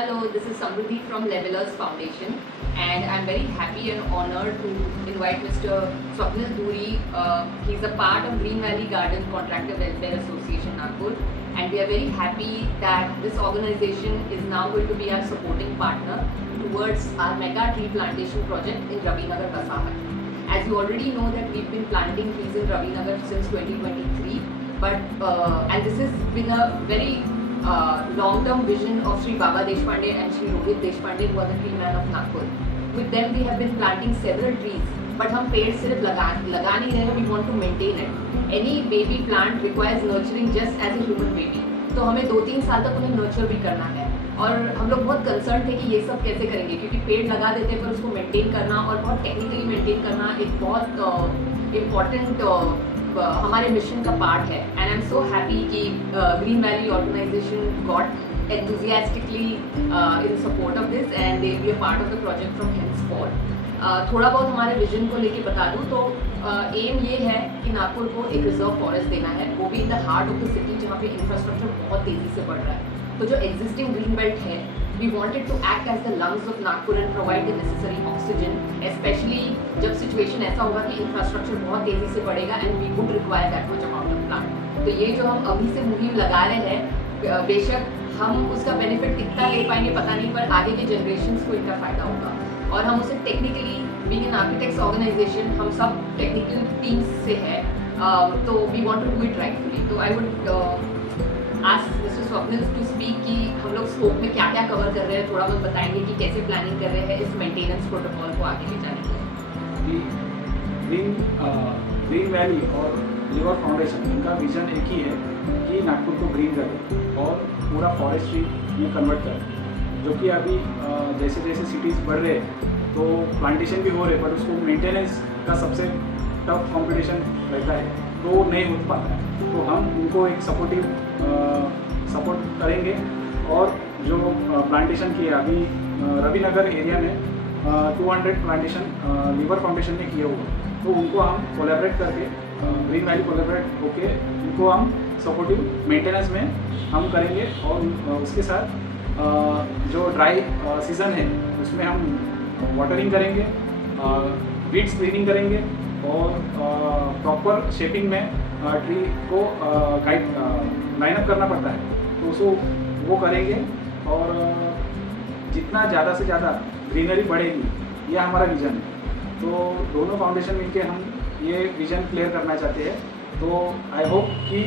Hello, this is Samruddhi from Levelers Foundation, and I'm very happy and honored to invite Mr. Swapnil Duri. He's a part of Green Valley Garden Contractor Welfare Association, Nagpur, and we are very happy that this organization is now going to be our supporting partner towards our mega tree plantation project in Ravinagar, Vasahat. As you already know that we've been planting trees in Ravinagar since 2023, but and this has been a very long-term vision of Sri Baba Deshpande and Sri Rohit Deshpande, who are the tree man of Nagpur. With them we have been planting several trees, but हम पेड़ सिर्फ लगा नहीं रहे हैं, we want to maintain it. Any baby plant requires nurturing just as a human baby. तो हमें 2-3 साल तक उन्हें नर्चर भी करना है, और हम लोग बहुत कंसर्न थे कि ये सब कैसे करेंगे, क्योंकि पेड़ लगा देते हैं पर उसको मेंटेन करना और बहुत टेक्निकली मेंटेन करना एक बहुत इम्पॉर्टेंट हमारे मिशन का पार्ट है. And I am so happy कि Green Valley organization got enthusiastically in support of this and they will be a part of the project from henceforth. थोड़ा बहुत हमारे विजन को लेके बता दूँ तो एम ये है कि नागपुर को एक रिजर्व फॉरेस्ट देना है, वो भी in the heart of the city जहाँ पे इंफ्रास्ट्रक्चर बहुत तेज़ी से बढ़ रहा है. तो जो एग्जिस्टिंग ग्रीन बेल्ट है, we wanted to act as the lungs of Nagpur and provide the necessary oxygen, especially जब सिचुएशन ऐसा होगा कि इंफ्रास्ट्रक्चर बहुत तेज़ी से बढ़ेगा and we would require that much amount of plant. तो ये जो हम अभी से मुहिम लगा रहे हैं, बेशक हम उसका बेनिफिट कितना ले पाएंगे पता नहीं, पर आगे के जनरेशन्स को इनका फ़ायदा होगा. और हम उसे technically being an architects organization हम सब टेक्निकल टीम्स से है, तो we want to do it rightfully. तो I would ask mister Swapnil to speak कि हम लोग स्कोप में क्या क्या कवर कर रहे हैं, थोड़ा बहुत बताएंगे कि कैसे प्लानिंग कर रहे हैं इस मेंटेनेंस प्रोटोकॉल को आगे ले जाने के लिए. ग्रीन वैली और लिवर फाउंडेशन, इनका विजन एक ही है कि नागपुर को ग्रीन करें और पूरा फॉरेस्ट्री में कन्वर्ट करें. जो कि अभी जैसे जैसे सिटीज़ बढ़ रहे हैं तो प्लांटेशन भी हो रहे हैं, पर उसको मेंटेनेंस का सबसे टफ कंपटीशन रहता है, तो नहीं हो पाता है. तो हम उनको एक सपोर्ट करेंगे. और जो प्लांटेशन किए अभी रविनगर एरिया में 200 प्लांटेशन लिवर फाउंडेशन ने किए हुए, तो उनको हम कोलैबोरेट करके ग्रीन वैली कोलैबोरेट होके उनको हम सपोर्टिव मेंटेनेंस में हम करेंगे. और उसके साथ जो ड्राई सीज़न है उसमें हम वाटरिंग करेंगे, वीड्स क्लीनिंग करेंगे और प्रॉपर शेपिंग में ट्री को गाइड लाइनअप करना पड़ता है, तो उसको वो करेंगे. और जितना ज़्यादा से ज़्यादा ग्रीनरी बढ़ेगी, यह हमारा विज़न है. तो दोनों फाउंडेशन मिलके हम ये विज़न क्लियर करना चाहते हैं. तो आई होप कि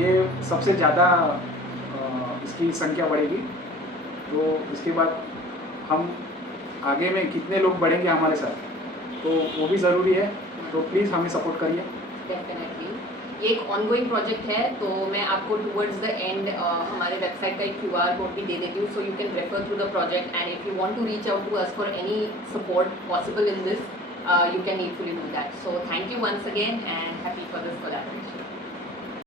ये सबसे ज़्यादा इसकी संख्या बढ़ेगी. तो इसके बाद हम आगे में कितने लोग बढ़ेंगे हमारे साथ, तो वो भी ज़रूरी है. तो प्लीज़ हमें सपोर्ट करिए. डेफिनेटली ये एक ऑनगोइंग प्रोजेक्ट है, तो मैं आपको टुवर्ड्स द एंड हमारे वेबसाइट का एक QR कोड भी दे देती हूँ, so you can refer through the project. And if you want to reach out to us for any support possible in this, you can easily do that. So thank you once again and happy for this collaboration.